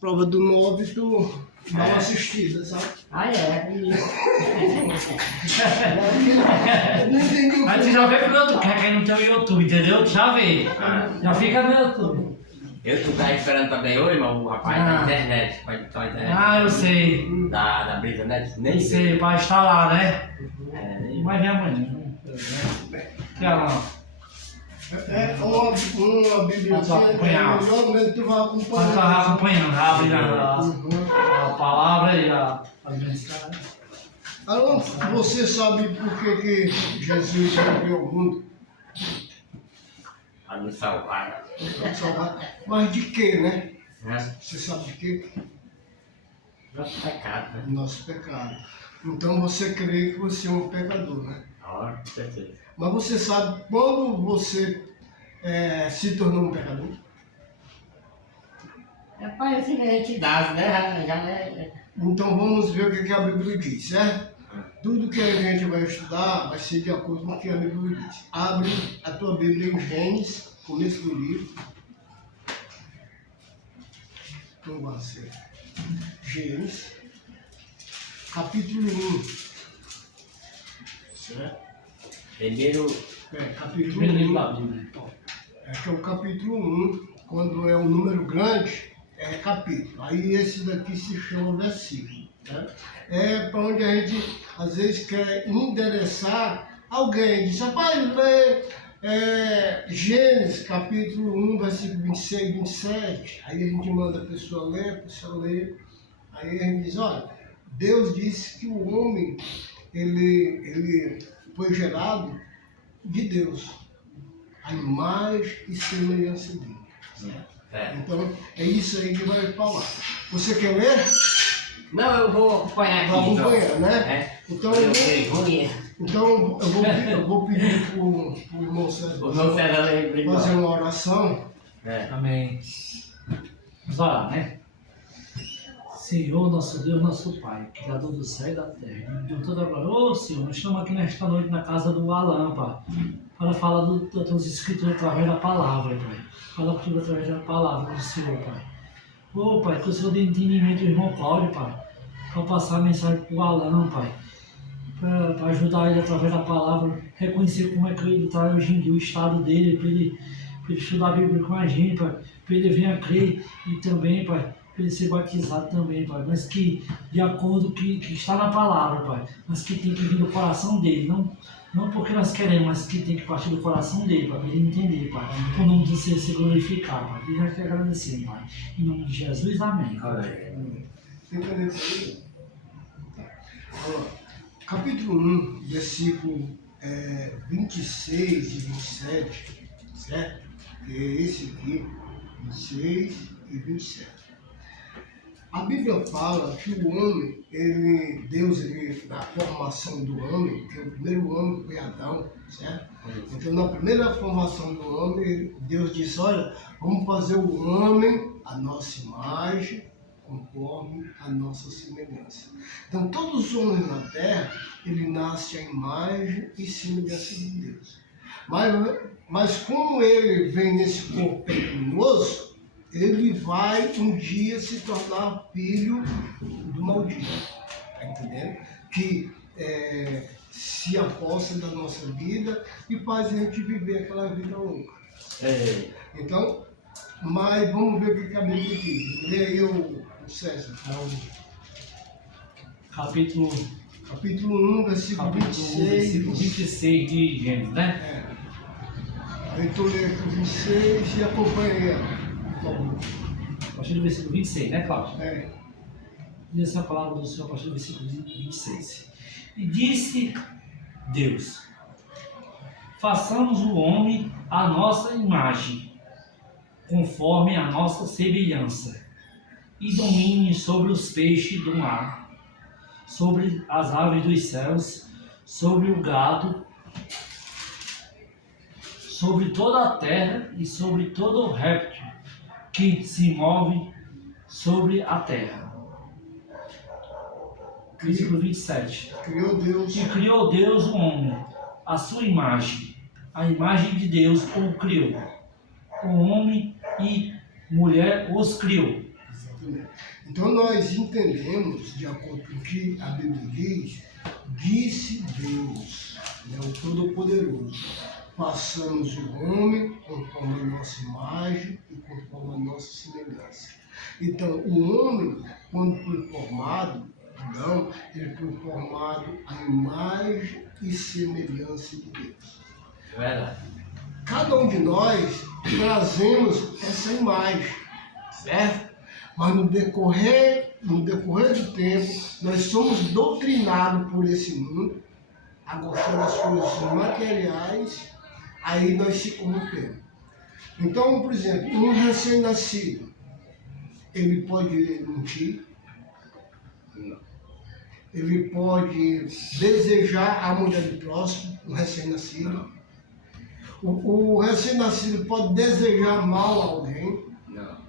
prova do 9, tu dá uma assistida, sabe? Ah, é. Eu não entendi o Aí tu que. já vê pro YouTube, quer cair no teu YouTube, entendeu? Tu já vê. Já fica no YouTube. Eu tô esperando também hoje, mas o rapaz da internet, vai estar na internet. Ah, eu sei. Da Brisa Net, nem Eu sei, pra instalar, né? Mas vem amanhã. Olha lá. É uma Bíbliazinha, Pra tu acompanhar. logo mesmo tu vai Mas acompanhando. tu vai acompanhando, abre a palavra e a mensagem. Alô, você sabe por que Jesus veio ao mundo? A nos salvar. Para salvar. Mas de quê, né? Né? Você sabe de quê? Nosso pecado, né? Nosso pecado. Então você crê que você é um pecador, né? Ó, com certeza. Mas você sabe quando você se tornou um pecador? É parece que a gente dá, né? Já é. Então vamos ver o que a Bíblia diz, certo? Tudo que a gente vai estudar vai ser de acordo com o que a Bíblia diz. Abre a tua Bíblia em Gênesis, começo do livro. Então vai ser Gênesis, capítulo 1. Certo? Primeiro, Capítulo Primeiro livro 1. da Bíblia. Que é o capítulo 1, quando é um número grande, é capítulo. Aí esse daqui se chama versículo. Né? É para onde a gente, às vezes, quer endereçar alguém. Diz, rapaz, lê Gênesis, capítulo 1, versículo 26, 27. Aí a gente manda a pessoa lê. Aí a gente diz, olha, Deus disse que o homem, ele foi gerado de Deus, a imagem e semelhança dele. Certo? Então, é isso aí que vai falar. Você quer ler? não, eu vou acompanhar aqui. Vai acompanhar, né? É. Então, Eu eu sei, ruim. vou pedir para o irmão César O meu César lembrou. fazer uma oração. Amém. Vamos orar, né? Senhor, nosso Deus, nosso Pai, Criador do céu e da terra, de toda a glória. Ô Senhor, nós estamos aqui nesta noite na casa do Alan, Pai, para falar das tuas escrituras através da palavra, Pai. Fala tudo através da palavra do Senhor, Pai. Ô Pai, que o Senhor dê entendimento ao irmão Cláudio, Pai, para passar a mensagem para o Alan, Pai, para ajudar ele através da palavra, reconhecer como é que ele está hoje em dia, o estado dele, para ele estudar a Bíblia com a gente, Pai, para ele vir a crer e também, Pai, para ele ser batizado também, Pai, mas que de acordo com o que está na palavra, Pai, mas que tem que vir do coração dele, não porque nós queremos, mas que tem que partir do coração dele, Pai, para ele entender, Pai, o nome do Senhor se glorificar, Pai, e já te agradecer, Pai, em nome de Jesus, amém. Tem caneta aí? Olha lá. Capítulo 1, versículo 26 e 27, certo? Que é esse aqui, 26 e 27. A Bíblia fala que o homem, Deus, na formação do homem, que o primeiro homem foi Adão, certo? Então, na primeira formação do homem, Deus disse, olha, vamos fazer o homem a nossa imagem, conforme a nossa semelhança. Então, todos os homens na terra, ele nasce à imagem e semelhança de Deus. Mas como ele vem nesse corpo pecaminoso, ele vai um dia se tornar filho do maldito. Está entendendo? Que se aposta da nossa vida e faz a gente viver aquela vida louca. Então, mas vamos ver o que a Bíblia diz. Lê aí o César. Capítulo 1, versículo 26. 26 de Gênesis, né? Aí tu lê aqui o 26 e acompanha aí. A partir do versículo 26, né, Cláudio? Diz assim a palavra do Senhor a partir do versículo 26. E disse Deus, façamos o homem à nossa imagem, conforme a nossa semelhança, e domine sobre os peixes do mar, sobre as aves dos céus, sobre o gado, sobre toda a terra e sobre todo o réptil que se move sobre a terra. Versículo 27. E criou Deus o homem, a sua imagem. A imagem de Deus o criou. O homem e mulher os criou. Exatamente. Então nós entendemos, de acordo com o que a Bíblia diz, disse Deus, né, o Todo-Poderoso, façamos o homem conforme a nossa imagem e conforme a nossa semelhança. Então, o homem, quando foi formado, Adão, ele foi formado à imagem e semelhança de Deus. Verdade. Cada um de nós trazemos essa imagem, certo? Mas no decorrer do tempo, nós somos doutrinados por esse mundo a gostar das coisas materiais, aí nós se corrompemos. Então, por exemplo, um recém-nascido, ele pode mentir, Não. ele pode desejar a mulher do próximo, um recém-nascido. Não. O recém-nascido pode desejar mal a alguém. Não.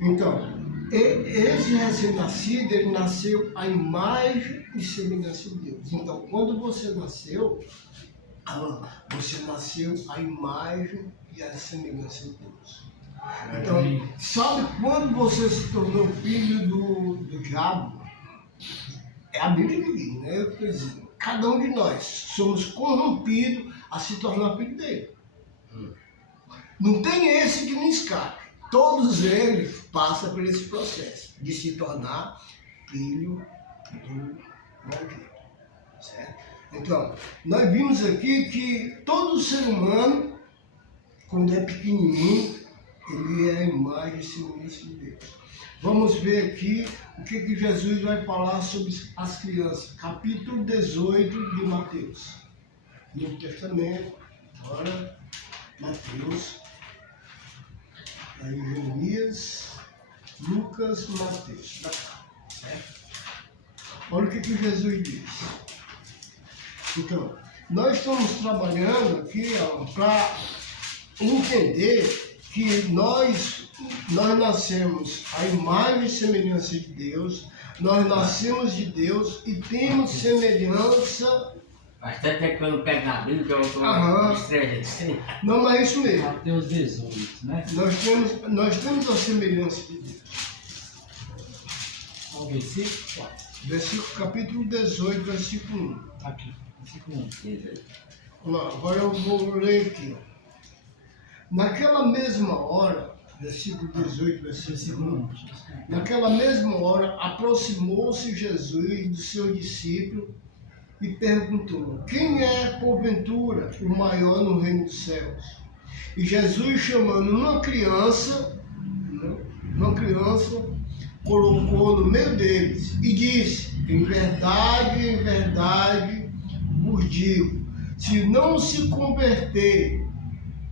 Então, esse recém-nascido, ele nasceu à imagem e semelhança de Deus. Então, quando você nasceu à imagem e à semelhança de Deus. Então, sabe quando você se tornou filho do diabo? É a Bíblia que diz, né? Eu estou dizendo, cada um de nós somos corrompidos a se tornar filho dele. Não tem esse que não escape. Todos eles passam por esse processo de se tornar filho do maldito. Certo? Então, nós vimos aqui que todo ser humano, quando é pequenininho, ele é a imagem e semelhança de Deus. Vamos ver aqui o que Jesus vai falar sobre as crianças. Capítulo 18 de Mateus. Novo Testamento, agora Mateus, aí Jeremias, Lucas, Mateus. Certo? Olha o que Jesus diz. Então, nós estamos trabalhando aqui para entender que nós nascemos à imagem e semelhança de Deus, nós nascemos de Deus e temos semelhança. Bastante tempo que eu não pego na Bíblia, que eu estou estranho. Não, mas é isso mesmo. Mateus 18, né? Nós temos a semelhança de Deus. Qual o versículo? Capítulo 18, versículo 1. Aqui, versículo 1. Vamos lá, agora eu vou ler aqui. Ó. Naquela mesma hora, versículo 18, versículo 1. Naquela mesma hora, aproximou-se Jesus dos seus discípulos e perguntou: quem é, porventura, o maior no reino dos céus? E Jesus, chamando uma criança, colocou no meio deles e disse: em verdade, vos digo, se não se converter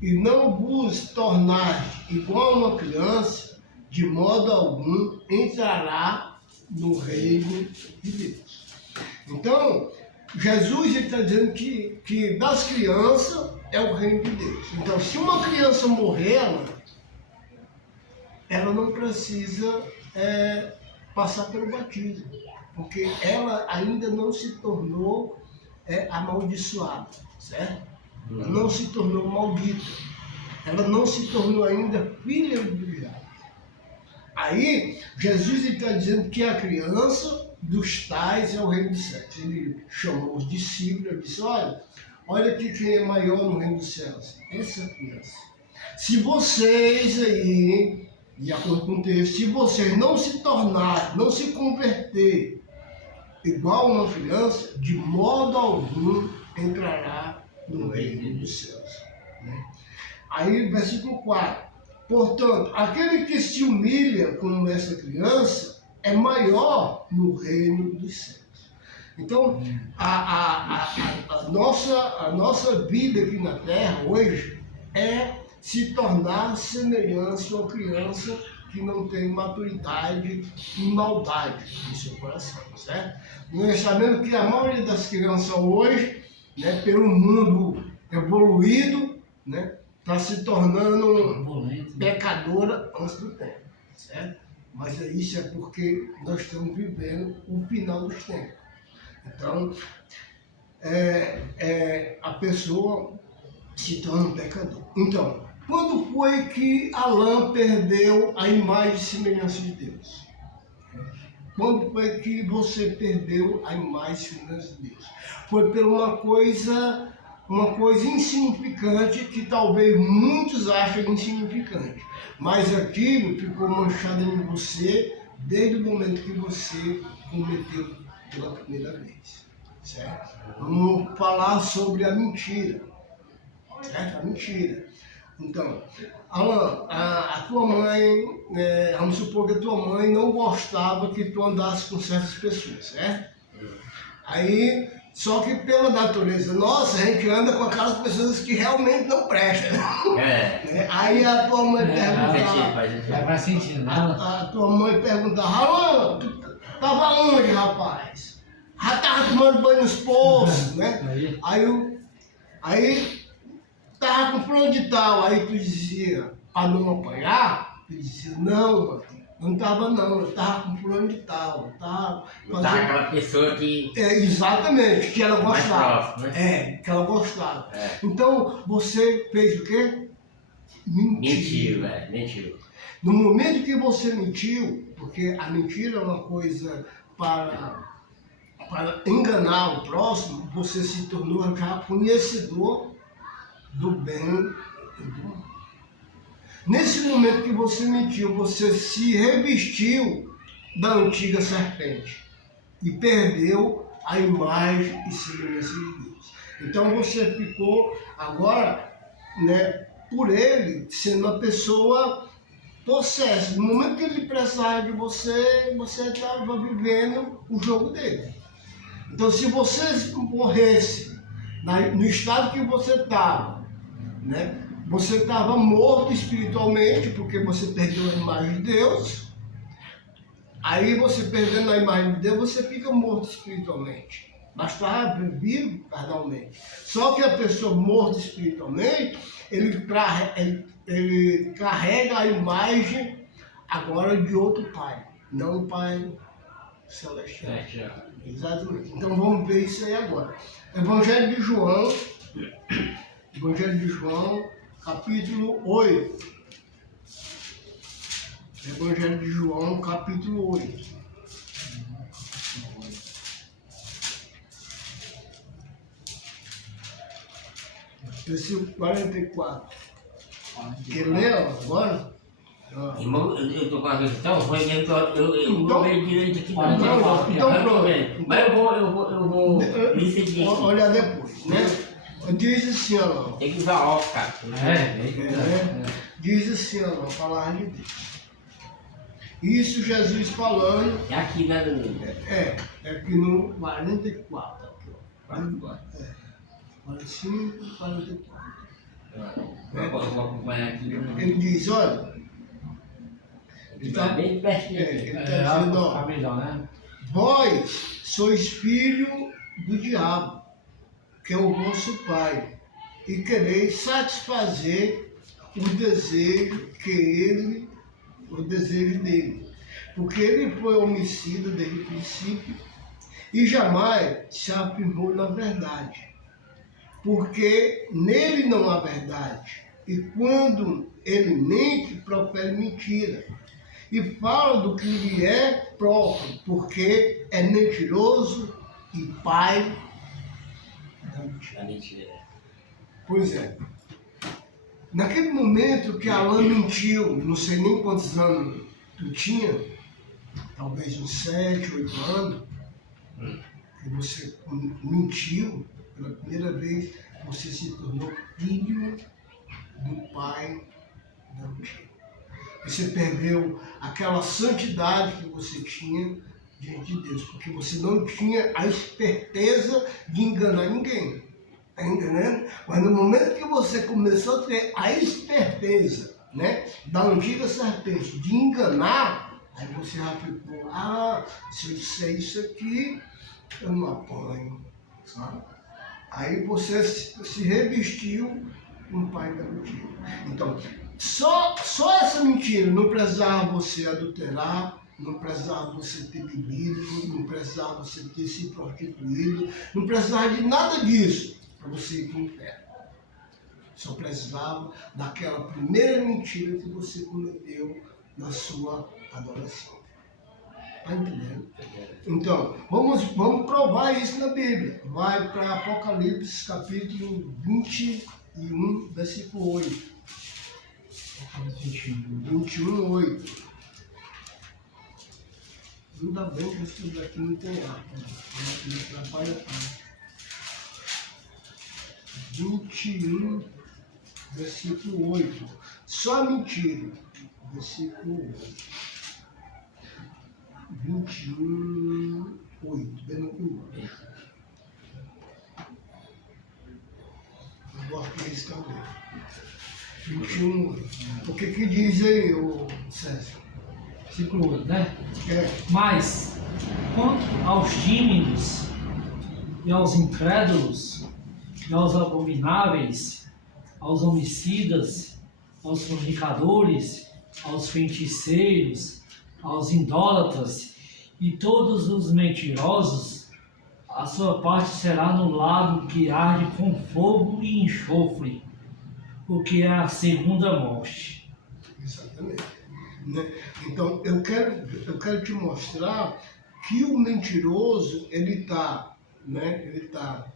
e não vos tornar igual a uma criança, de modo algum entrará no reino de Deus. Então, Jesus está dizendo que das crianças é o reino de Deus. Então, se uma criança morrer, ela não precisa passar pelo batismo, porque ela ainda não se tornou amaldiçoada, certo? Ela não se tornou maldita. Ela não se tornou ainda filha do diabo. Aí, Jesus está dizendo que a criança dos tais é o reino dos céus. Ele chamou os discípulos e disse: olha aqui quem é maior no reino dos céus. Essa criança. Se vocês aí, de acordo com o texto, se vocês não se tornarem, não se converter igual a uma criança, de modo algum entrará no reino dos céus. Né? Aí, versículo 4. Portanto, aquele que se humilha como essa criança é maior no reino dos céus. Então, a nossa vida aqui na Terra hoje é se tornar semelhante a uma criança que não tem maturidade e maldade no seu coração, certo? Nós sabemos que a maioria das crianças hoje, né, pelo mundo evoluído, né, está se tornando pecadora antes do tempo, certo? Mas isso é porque nós estamos vivendo o final dos tempos. Então, a pessoa se torna um pecador. Então, Quando foi que Adão perdeu a imagem e semelhança de Deus? Quando foi que você perdeu a imagem e semelhança de Deus? Foi por uma coisa insignificante que talvez muitos achem insignificante. Mas aquilo ficou manchado em você desde o momento que você cometeu pela primeira vez. Certo? Vamos falar sobre a mentira. Certo? A mentira. Então, Alan, a tua mãe, vamos supor que a tua mãe não gostava que tu andasse com certas pessoas, certo? Aí, só que pela natureza nossa, a gente anda com aquelas pessoas que realmente não prestam. Aí a tua mãe perguntava, Vai sentindo, né? a tua mãe perguntava, Alan, tu tava onde, rapaz? Já tava tomando banho nos poços, né? Aí tava com plano de tal, aí tu dizia, para não apanhar, tu dizia, não, não tava não, eu tava com plano de tal, tava Tava aquela pessoa que... exatamente, que ela mais gostava. próximo, né? Que ela gostava. Então, você fez o quê? Mentiu. Mentiu. No momento que você mentiu, porque a mentira é uma coisa para enganar o próximo, você se tornou já conhecedor do bem e do mal. Nesse momento que você mentiu, você se revestiu da antiga serpente e perdeu a imagem e semelhança de Deus. Então você ficou agora, por ele sendo uma pessoa possessa. No momento que ele precisava de você, você estava vivendo o jogo dele. Então se você morresse no estado que você estava, você estava morto espiritualmente, porque você perdeu a imagem de Deus. Aí você perdendo a imagem de Deus, você fica morto espiritualmente. Mas está vivo carnalmente. Só que a pessoa morta espiritualmente, ele carrega a imagem agora de outro Pai, não o Pai Celestial. Exatamente. Então vamos ver isso aí agora. Evangelho de João, capítulo 8. Evangelho de João, capítulo 8. Versículo 44. Quer ler agora? Irmão, eu estou com a questão, eu vou ver direito aqui. Então pronto. Mas eu vou me seguir. Olha depois, Diz assim, ó. Tem que usar óculos, cara. Diz assim, ó, a palavra de Deus. Isso Jesus falando. É aqui, né, Danilo? É aqui no 44. Aqui, ó. 45, 44. Eu vou acompanhar aqui. Ele diz, olha. Ele está bem pertinho. Ele está dizendo, ó. Vós sois filho do diabo, que é o vosso pai, e quereis satisfazer o desejo dele, porque ele foi homicida desde o princípio e jamais se afirmou na verdade, porque nele não há verdade, e quando ele mente, profere mentira, e fala do que lhe é próprio, porque é mentiroso e pai da mentira. Pois é. Naquele momento que Alan mentiu, não sei nem quantos anos tu tinha, talvez uns 7, 8 anos, que você mentiu pela primeira vez, você se tornou filho do pai da mentira. Você perdeu aquela santidade que você tinha diante de Deus, porque você não tinha a esperteza de enganar ninguém. Está entendendo? Mas no momento que você começou a ter a esperteza, da antiga serpente, de enganar, aí você já ficou, se eu disser isso aqui, eu não apanho, sabe? Aí você se revestiu um pai da mentira. Então, só essa mentira, não precisava você adulterar, não precisava você ter bebido, não precisava você ter se prostituído, não precisava de nada disso para você ir para o inferno. Só precisava daquela primeira mentira que você cometeu na sua adolescência. Está entendendo? Então, vamos provar isso na Bíblia. Vai para Apocalipse, capítulo 21, versículo 8. 21, 8. Ainda bem que esse livro aqui não tem ar. Ele trabalha tanto. 21, versículo 8. Só mentira. Versículo 8. 21, 8. Bem no final. Eu gosto de escrever. 21, 8. O que diz aí, ô César? Versículo 8, né? É. Mas, quanto aos tímidos e aos incrédulos, e aos abomináveis, aos homicidas, aos fornicadores, aos feiticeiros, aos idólatras e todos os mentirosos, a sua parte será no lago que arde com fogo e enxofre, o que é a segunda morte. Exatamente. Né? Então, eu quero te mostrar que o mentiroso, ele está, né? Ele tá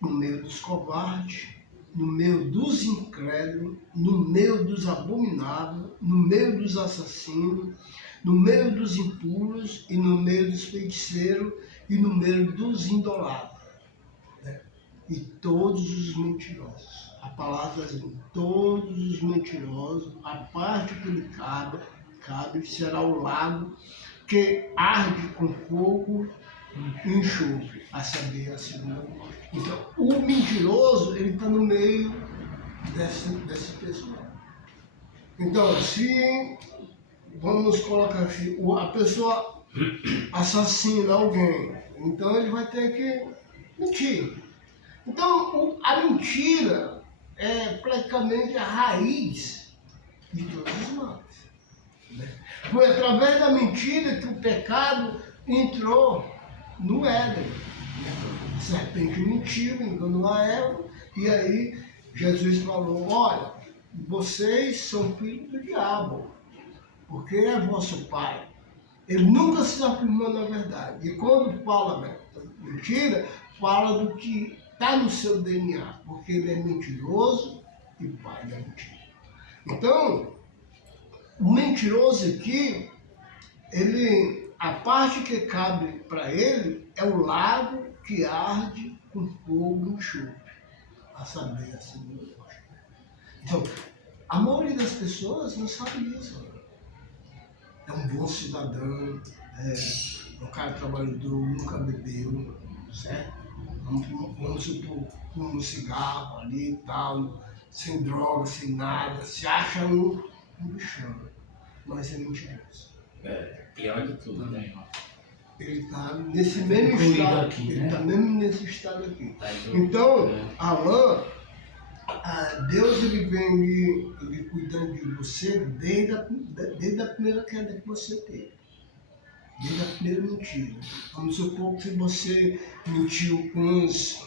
no meio dos covardes, no meio dos incrédulos, no meio dos abomináveis, no meio dos assassinos, no meio dos impuros e no meio dos feiticeiros e no meio dos idólatras, né? E todos os mentirosos. A palavra diz assim, todos os mentirosos, a parte que lhe cabe será o lago que arde com fogo e enxofre, a saber, a segunda morte. Então, o mentiroso, ele está no meio desse pessoal. Então, se, vamos colocar assim, a pessoa assassina alguém, então ele vai ter que mentir. Então, a mentira é praticamente a raiz de todos os males. Né? Foi através da mentira que o pecado entrou no Éden. A serpente mentiu, enganou a Eva, e aí Jesus falou, olha, vocês são filhos do diabo, porque é vosso pai. Ele nunca se afirmou na verdade. E quando fala mentira, fala do que está no seu DNA, porque ele é mentiroso e pai da mentira. Então, o mentiroso aqui, a parte que cabe para ele é o lago que arde com fogo e enxofre, a saber, a segunda morte. Então, a maioria das pessoas não sabe isso. É um bom cidadão, é um cara trabalhador, nunca bebeu, certo? Vamos supor, fuma um cigarro ali e tal, sem droga, sem nada, se acha um bichão, mas é mentiroso. Pior de tudo, né? Ele está nesse mesmo estado aqui, ele né? está mesmo nesse estado aqui. Tá Então, Alain, Deus ele vem ele cuidando de você desde a primeira queda que você teve. Desde a primeira mentira. Vamos supor que você mentiu com uns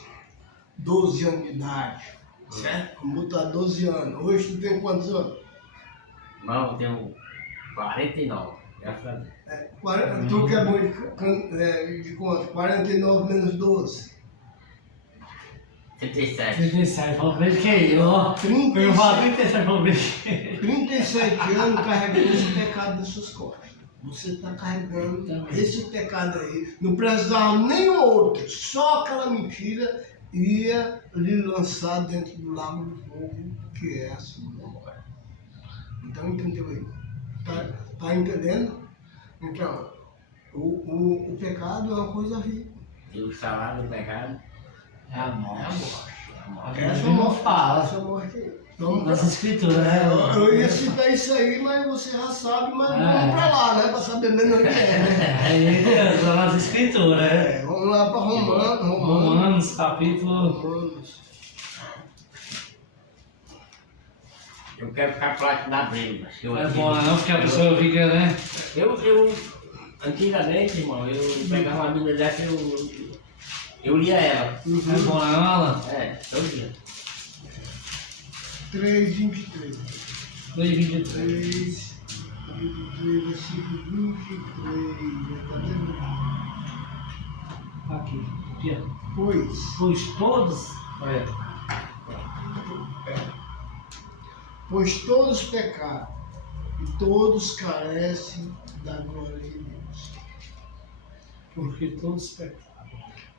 12 anos de idade, certo? Vamos botar 12 anos. Hoje tu tem quantos anos? Não, eu tenho 49, graças a Deus. Tu que é bom de conta, 49 menos 12. 37. 37, falou pra ele que é eu, ó. 37. Eu falo 37, falou pra ele. 37 anos carregando esse pecado nas suas costas. Você está carregando Também. esse pecado aí. Não precisava nem outro, só aquela mentira ia lhe lançar dentro do lago do fogo, que é a segunda morte. Então, entendeu aí? Tá entendendo? Então, o pecado é uma coisa horrível. E o salário do pecado É a é a morte. morte. É a morte. A Bíblia não fala. Essa morte aí. Então, Nas escrituras, né? eu ia citar isso aí, mas você já sabe, mas vamos pra lá, né? Pra saber menos o que é, né? Aí, nas escrituras, né? Vamos lá pra Romanos. Romanos, capítulo. Romanos. Eu quero ficar platinado dele, mas eu É bom, não, porque a pessoa fica, né? Eu antigamente, irmão, eu pegava uma Bíblia dessa e eu lia ela. É bom, não, Alan? Todo dia. 3:23. 3:23. 3, capítulo 3, versículo 23. Tá vendo? Aqui. Pois todos. todos pecaram e todos carecem da glória de Deus. Porque todos pecaram.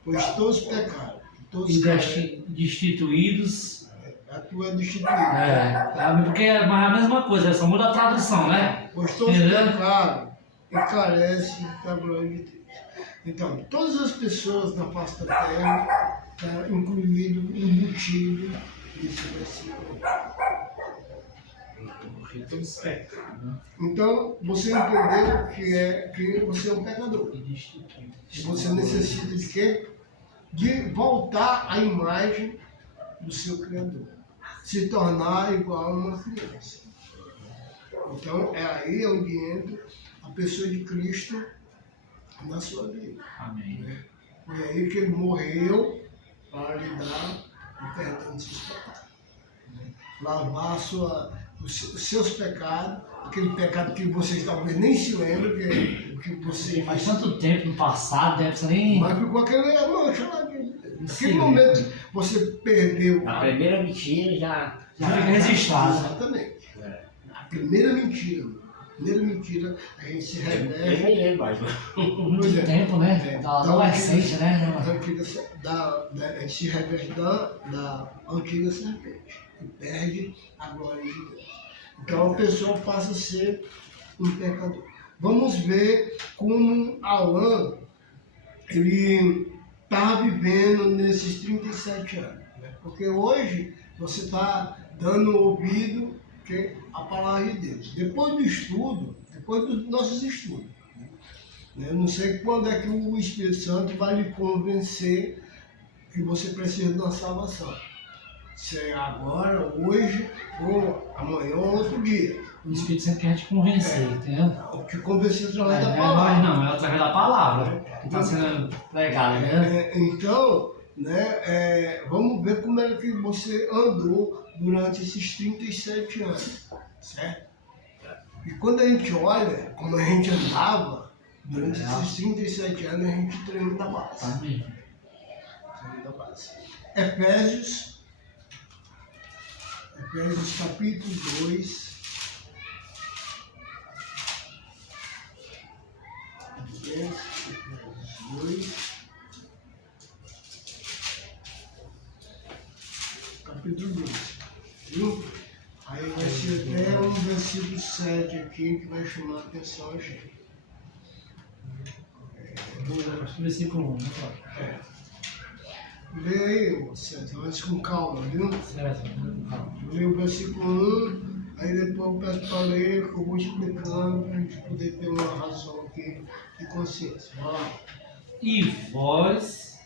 Pois todos pecaram e todos E carecem. destituídos. A tua é destituída. Porque é a mesma coisa, só muda a tradução, né? Pois todos Entendeu? pecaram e carecem da glória de Deus. Então, todas as pessoas na face da terra está embutido nesse versículo. Porque todos pecaram, né? Então, você entendeu que você é um pecador. E destituídos. E você necessita de quê? De voltar à imagem do seu Criador. Se tornar igual a uma criança. Então, é aí onde entra a pessoa de Cristo na sua vida. Amém. Foi aí que ele morreu para lhe dar o perdão dos seus pecados. Lavar os seus pecados, aquele pecado que vocês talvez nem se lembram, que você Faz tanto tempo no passado, deve ser nem. mas ficou aquele mancha lá. Naquele Sim. momento você perdeu. A primeira mentira já. Já fica registrado. Exatamente. É. A primeira mentira. A gente se Eu reverte. nem lembro mais. Muito tempo, né? Da adolescente, né? A gente se reverte da antiga serpente e perde a glória de Deus. Então a pessoa passa a ser um pecador. Vamos ver como Alain ele está vivendo nesses 37 anos. Né? Porque hoje você está dando ouvido à palavra de Deus. Depois do estudo, depois dos nossos estudos, né? Eu não sei quando é que o Espírito Santo vai lhe convencer que você precisa de uma salvação. Se é agora, hoje, ou amanhã, ou outro dia. O Espírito Santo quer te convencer, entendeu? Te convencer através da Nós palavra. não, é através da palavra que está sendo pregada, né? Então, né, vamos ver como é que você andou durante esses 37 anos, certo? E quando a gente olha como a gente andava, durante esses 37 anos, a gente treina da base. Amém. Treina da base. Efésios capítulo 2. Capítulo 2. Viu? Aí vai ser até um versículo 7 aqui que vai chamar a atenção a gente. Acho que versículo 1, né? Lê aí, César, mas com calma, viu? Certo, calma. Lê o versículo 1, aí depois eu peço para ler, que eu vou explicando para a gente poder ter uma razão aqui de consciência. Vai lá. E vós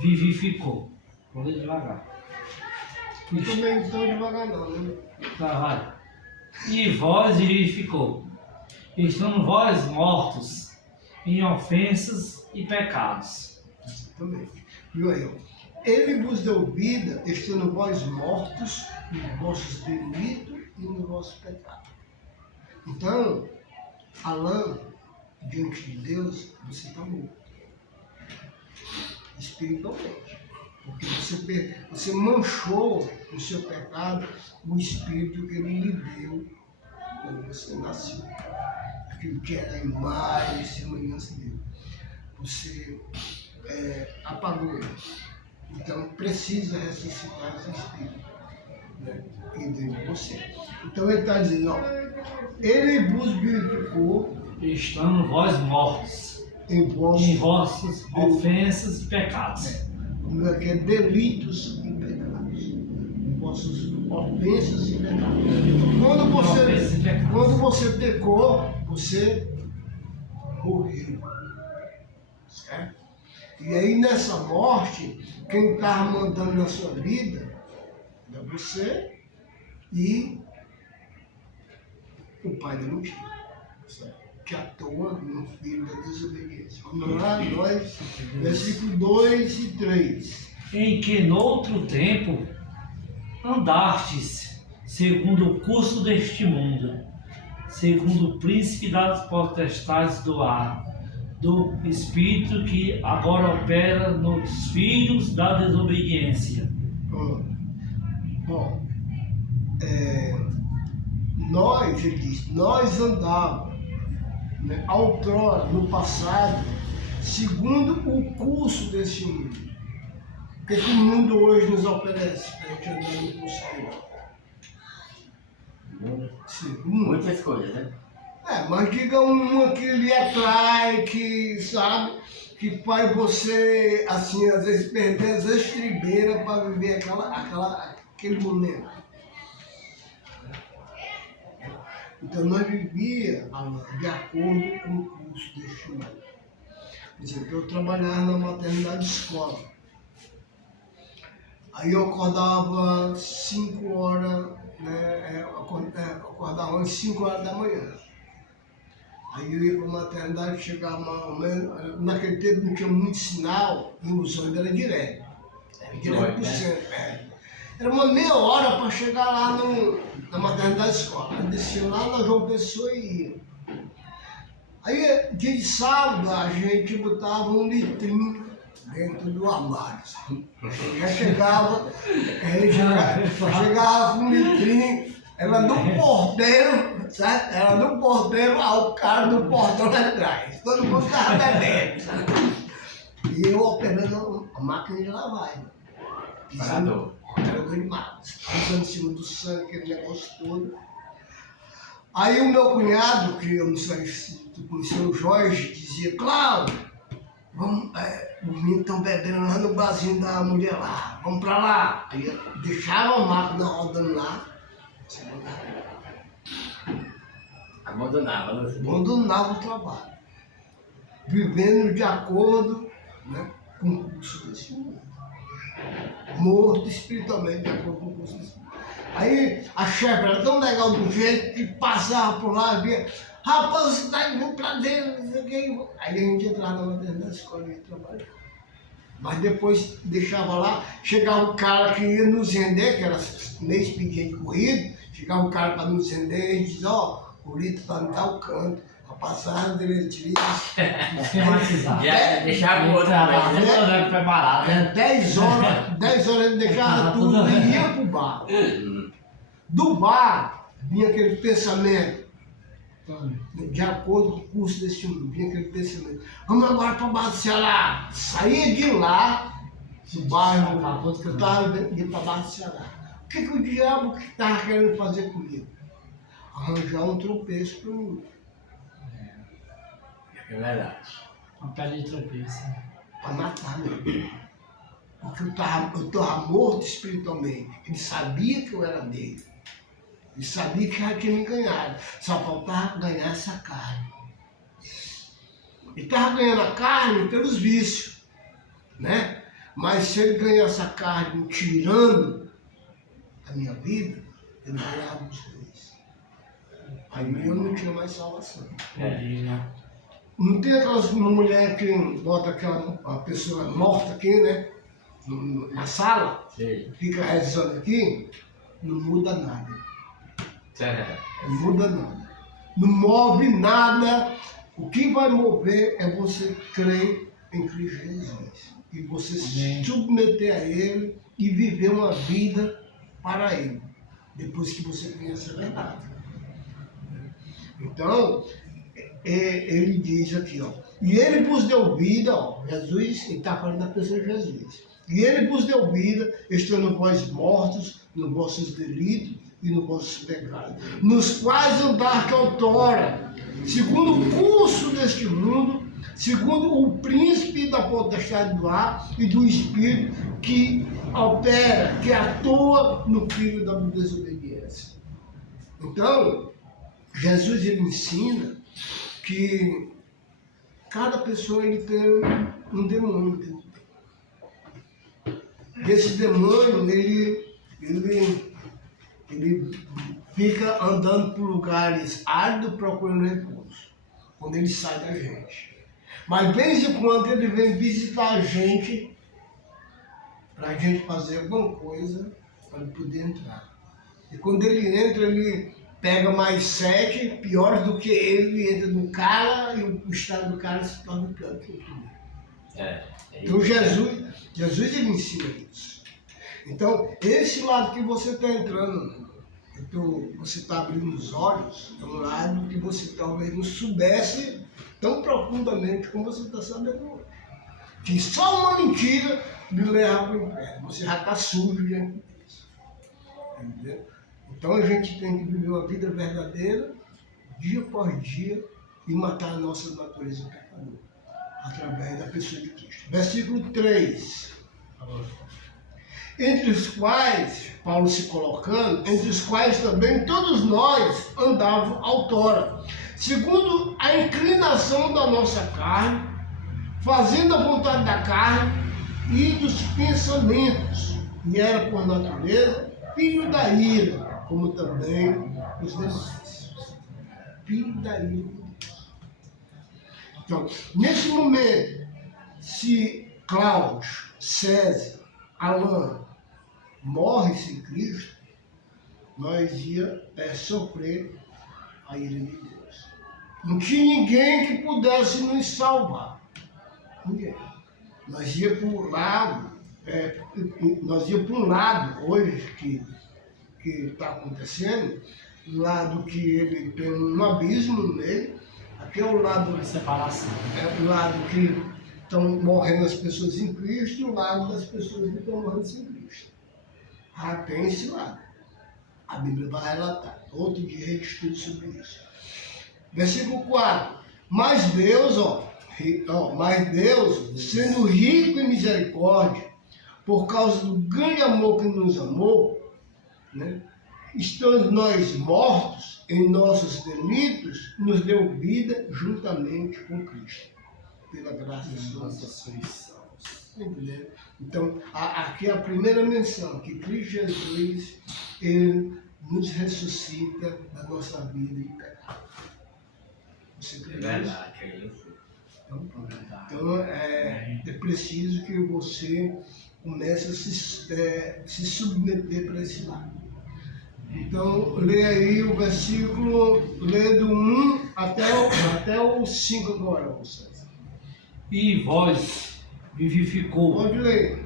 vivificou. Vou ler devagar. Não também tão devagar não, né? Tá, vai. E vós vivificou, estando vós mortos em ofensas e pecados. Exatamente. Viu aí, ó? Ele vos deu vida, estando vós mortos nos vossos delitos e no vosso pecado. Então, Alain, diante de Deus, você está morto. Espiritualmente. Porque você manchou o seu pecado, o espírito que ele lhe deu quando você nasceu. Aquilo que era a imagem e semelhança dele. Você apagou ele. Então precisa ressuscitar esse espírito, né, em dentro de você. Então ele está dizendo, ó, ele vos vivificou Estando vós mortos em em vossas ofensas e pecados. como é que é delitos e pecados. Em vossas ofensas e pecados. Então, Ofensas e pecados. quando você pecou, você morreu. Certo? E aí nessa morte, quem está mandando na sua vida é você e o pai da mentira. Certo? Que atua no filho da desobediência. Vamos lá, nós, versículo 2 e 3. Em que noutro tempo andastes segundo o curso deste mundo, segundo o príncipe das potestades do ar, do espírito que agora opera nos filhos da desobediência. Bom, ele diz, nós andávamos, né, outrora, no passado, segundo o curso deste mundo. O que o mundo hoje nos oferece para a gente andar no curso dele? Segundo. Muitas coisas, né? Mas diga uma que lhe atrai, que sabe, que faz você, assim, às vezes perder as estribeiras para viver aquele momento. Então nós vivíamos de acordo com o curso deste mundo. Por exemplo, eu trabalhava na maternidade escola. Aí eu acordava 5 horas, né? Eu acordava às 5 horas da manhã. Aí eu ia para a maternidade, chegava mais ou menos, naquele tempo não tinha muito sinal e o ônibus era direto. Era direto pro centro. Era uma meia hora para chegar lá na maternidade escola. Aí descia lá na João Pessoa e ia. Aí, dia de sábado, a gente botava um litrinho dentro do armário. Já chegava com um litrinho, era do porteiro, certo? Era do porteiro ao cara do portão lá atrás. Todo mundo ficava bebendo. E eu operando a máquina de lavagem. Pisando em cima do sangue, aquele negócio todo. Aí o meu cunhado, que eu não sei se tu conheceu, o Jorge, dizia, Cláudio, vamos, os meninos estão bebendo lá no barzinho da mulher lá, vamos pra lá. Aí eu deixava a máquina rodando lá, Abandonava o trabalho, vivendo de acordo, né, com o curso desse mundo. Morto espiritualmente de acordo com o curso desse mundo. Aí a chefe era tão legal do jeito que passava por lá e via, rapaz, você está indo pra dentro, não sei o que. Aí a gente entrava na maternidade escola e ia trabalhar. Mas depois deixava lá, chegava o cara que ia nos render, que era meio expediente corrido, chegava o cara para nos render e dizia, o Lito está em tal canto, a passagem direitinho. Já deixava o outro também, preparado, né? 10 horas ele deixava tudo e ia pro bar. Do bar vinha aquele pensamento, de acordo com o curso desse mundo, vinha aquele pensamento, vamos agora para o bar do Ceará. Saía de lá, do bairro, eu estava indo para o bar do Ceará. O que o diabo que estava querendo fazer comigo? Arranjar um tropeço para mim. É verdade. Uma pedra de tropeço. Para matar mesmo. Porque eu estava morto espiritualmente. Ele sabia que eu era dele. Ele sabia que já tinha me ganhado. Só faltava ganhar essa carne. Ele estava ganhando a carne pelos vícios, né? Mas se ele ganhasse essa carne tirando a minha vida, ele ganhava os dois. Aí eu não tinha mais salvação. Não tem aquelas mulheres que bota uma pessoa morta aqui, né? Na sala, Sim. Fica rezando aqui, não muda nada. Não muda nada. Não move nada. O que vai mover é você crer em Cristo Jesus. E você se submeter a Ele e viver uma vida para Ele. Depois que você conhece a verdade. Então, ele diz aqui, e Ele vos deu vida, Jesus, ele está falando da pessoa de Jesus. E Ele vos deu vida, estando vós mortos nos vossos delitos e nos vossos pecados, nos quais andaste outrora, segundo o curso deste mundo, segundo o príncipe da potestade do ar e do espírito que opera, que atua no filho da desobediência. Então, Jesus ele ensina que cada pessoa ele tem um demônio dentro dele. E esse demônio ele fica andando por lugares áridos procurando recursos, quando ele sai da gente. Mas de vez em quando ele vem visitar a gente para a gente fazer alguma coisa para ele poder entrar. E quando ele entra, ele pega mais 7, piores do que ele, entra no cara e o estado do cara se torna pior que o primeiro. Então Jesus ele ensina isso. Então, esse lado que você está entrando, você está abrindo os olhos, é um lado que você talvez não soubesse tão profundamente como você está sabendo hoje. Que só uma mentira me leva para o inferno. Você já está sujo diante de Deus. Entendeu? Então a gente tem que viver uma vida verdadeira, dia por dia, e matar a nossa natureza pecadora, através da pessoa de Cristo. Versículo 3. Entre os quais, Paulo se colocando, entre os quais também todos nós andávamos outrora, segundo a inclinação da nossa carne, fazendo a vontade da carne e dos pensamentos, e era por natureza filho da ira, como também os demais. Filho da ira de Deus. Então, nesse momento, se Cláudio, César, Alain morre sem Cristo, nós ia sofrer a ira de Deus. Não tinha ninguém que pudesse nos salvar. Ninguém. Nós ia para um lado, hoje que está acontecendo, o lado que ele tem um abismo nele, aqui é o lado A separação. é o lado que estão morrendo as pessoas em Cristo e o lado das pessoas que estão morrendo sem Cristo. Ah, tem esse lado. A Bíblia vai relatar. Outro dia a gente estuda sobre isso. Versículo 4. Mas Deus, sendo rico em misericórdia, por causa do grande amor que nos amou, né, estando nós mortos em nossos delitos, nos deu vida juntamente com Cristo. Pela graça de Deus. Entendeu? Então, aqui é a primeira menção, que Cristo Jesus, ele nos ressuscita da nossa vida em pecado. Você crê nisso? Verdade. Então, é preciso que você comece a se submeter para esse lado. Então, lê aí o versículo, lê do 1 até o 5 agora, vocês. E vós vivificou, Pode ler.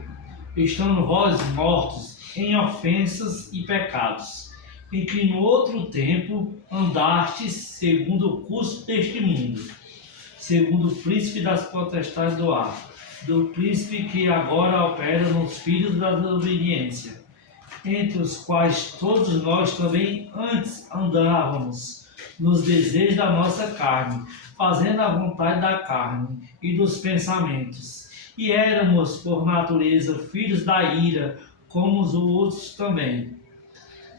estando vós mortos em ofensas e pecados, em que no outro tempo andastes segundo o curso deste mundo, segundo o príncipe das potestades do ar, do príncipe que agora opera nos filhos da desobediência, entre os quais todos nós também antes andávamos, nos desejos da nossa carne, fazendo a vontade da carne e dos pensamentos. E éramos, por natureza, filhos da ira, como os outros também.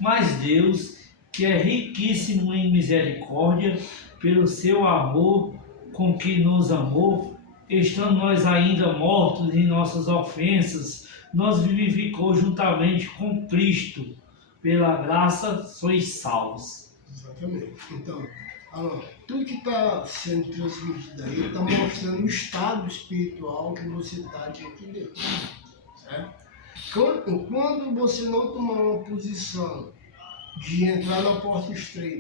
Mas Deus, que é riquíssimo em misericórdia, pelo seu amor com que nos amou, estando nós ainda mortos em nossas ofensas, nos vivificou juntamente com Cristo. Pela graça sois salvos. Exatamente. Então, tudo que está sendo transmitido aí está mostrando o estado espiritual que você está diante de Deus. Certo? Quando você não tomar uma posição de entrar na porta estreita,